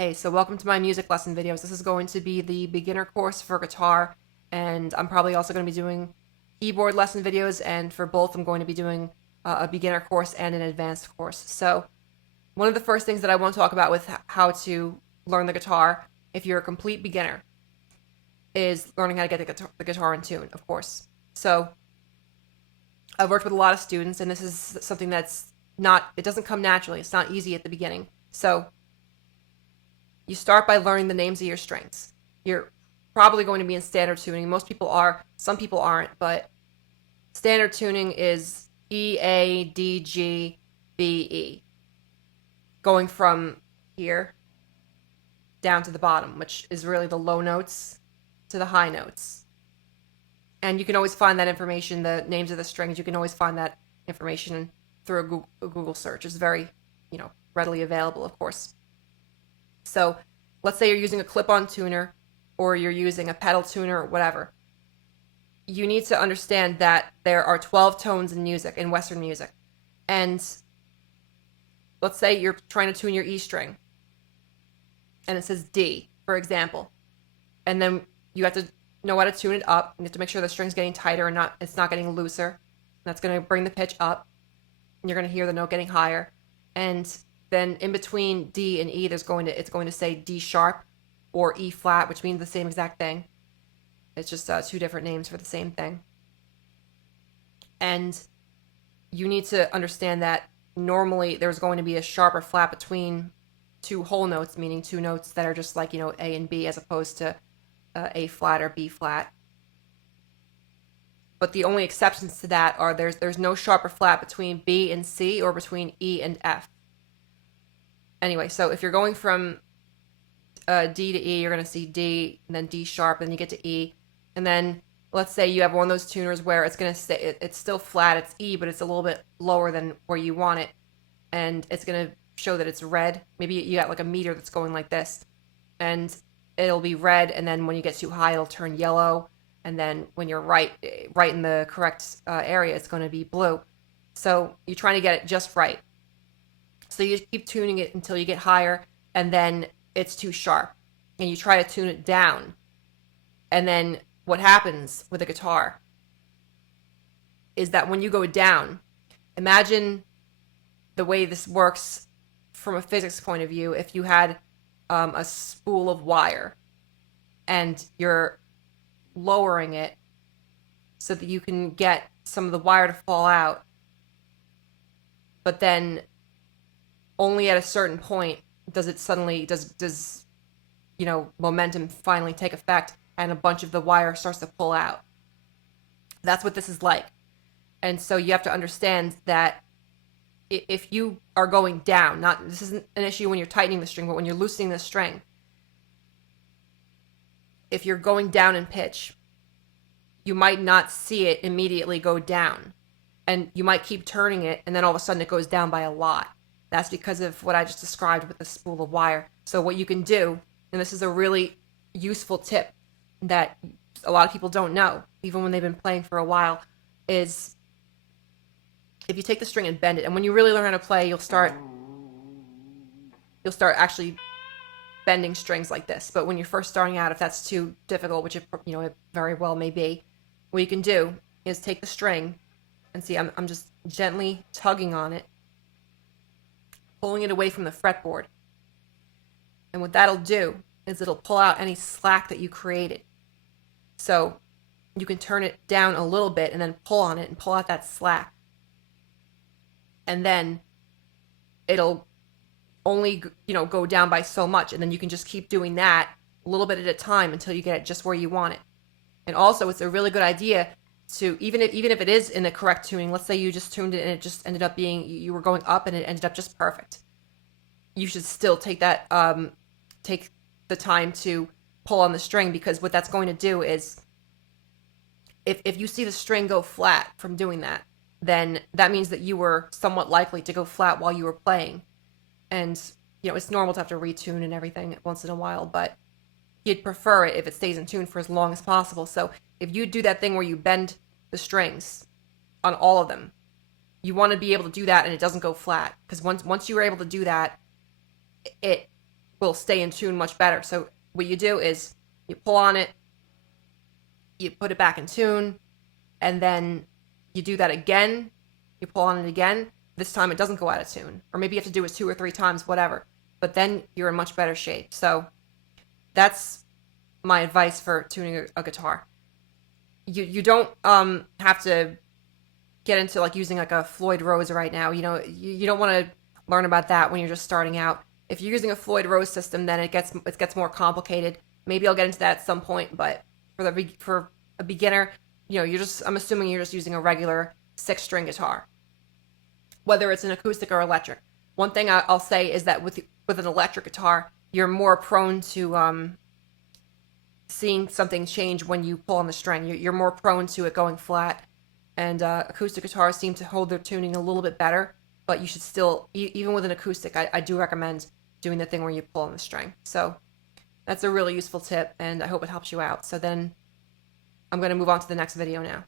Hey, so welcome to my music lesson videos. This is going to be the beginner course for guitar, and I'm probably also going to be doing keyboard lesson videos, and for both, I'm going to be doing a beginner course and an advanced course. So, one of the first things that I want to talk about with how to learn the guitar, if you're a complete beginner, is learning how to get the guitar in tune, of course. So, I've worked with a lot of students, and this is something that's it doesn't come naturally. It's not easy at the beginning. So, you start by learning the names of your strings. You're probably going to be in standard tuning. Most people are, some people aren't, but standard tuning is E, A, D, G, B, E. Going from here down to the bottom, which is really the low notes to the high notes. And you can always find that information, the names of the strings, you can always find that information through a Google search. It's very, readily available, of course. So let's say you're using a clip-on tuner or you're using a pedal tuner or whatever. You need to understand that there are 12 tones in music, in Western music. And let's say you're trying to tune your E string and it says D, for example. And then you have to know how to tune it up. You have to make sure the string's getting tighter and it's not getting looser. That's going to bring the pitch up. And you're going to hear the note getting higher. And then in between D and E, it's going to say D sharp or E flat, which means the same exact thing. It's just two different names for the same thing. And you need to understand that normally there's going to be a sharp or flat between two whole notes, meaning two notes that are just like, A and B, as opposed to A flat or B flat. But the only exceptions to that are there's no sharp or flat between B and C or between E and F. Anyway, so if you're going from D to E, you're going to see D, and then D sharp, and then you get to E. And then let's say you have one of those tuners where it's going to say it's still flat, it's E, but it's a little bit lower than where you want it. And it's going to show that it's red. Maybe you got like a meter that's going like this. And it'll be red, and then when you get too high, it'll turn yellow. And then when you're right in the correct area, it's going to be blue. So you're trying to get it just right. So you keep tuning it until you get higher, and then it's too sharp. And you try to tune it down. And then what happens with a guitar is that when you go down, imagine the way this works from a physics point of view. If you had a spool of wire and you're lowering it so that you can get some of the wire to fall out, but then only at a certain point does it suddenly does momentum finally take effect and a bunch of the wire starts to pull out. That's what this is like. And so you have to understand that if you are going down, this isn't an issue when you're tightening the string, but when you're loosening the string, if you're going down in pitch, you might not see it immediately go down. And you might keep turning it, and then all of a sudden it goes down by a lot. That's because of what I just described with the spool of wire. So what you can do, and this is a really useful tip that a lot of people don't know, even when they've been playing for a while, is if you take the string and bend it, and when you really learn how to play, you'll start actually bending strings like this. But when you're first starting out, if that's too difficult, which it very well may be, what you can do is take the string and see, I'm just gently tugging on it, pulling it away from the fretboard. And what that'll do is it'll pull out any slack that you created. So you can turn it down a little bit and then pull on it and pull out that slack. And then it'll only, go down by so much. And then you can just keep doing that a little bit at a time until you get it just where you want it. And also, it's a really good idea to, even if it is in the correct tuning, let's say you just tuned it and it just ended up being, you were going up and it ended up just perfect. You should still take the time to pull on the string, because what that's going to do is, if you see the string go flat from doing that, then that means that you were somewhat likely to go flat while you were playing. And, it's normal to have to retune and everything once in a while, but you'd prefer it if it stays in tune for as long as possible. So if you do that thing where you bend the strings on all of them, you want to be able to do that and it doesn't go flat. Because once you were able to do that, it will stay in tune much better. So what you do is you pull on it, you put it back in tune, and then you do that again. You pull on it again. This time it doesn't go out of tune. Or maybe you have to do it 2 or 3 times, whatever. But then you're in much better shape. So that's my advice for tuning a guitar. You don't have to get into like using like a Floyd Rose right now. You know, you don't want to learn about that when you're just starting out. If you're using a Floyd Rose system, then it gets more complicated. Maybe I'll get into that at some point, but for a beginner, you know, I'm assuming you're just using a regular 6-string guitar, whether it's an acoustic or electric. One thing I'll say is that with an electric guitar, you're more prone to seeing something change when you pull on the string. You're more prone to it going flat, and acoustic guitars seem to hold their tuning a little bit better, but you should still, even with an acoustic, I do recommend doing the thing where you pull on the string. So that's a really useful tip, and I hope it helps you out. So then I'm going to move on to the next video now.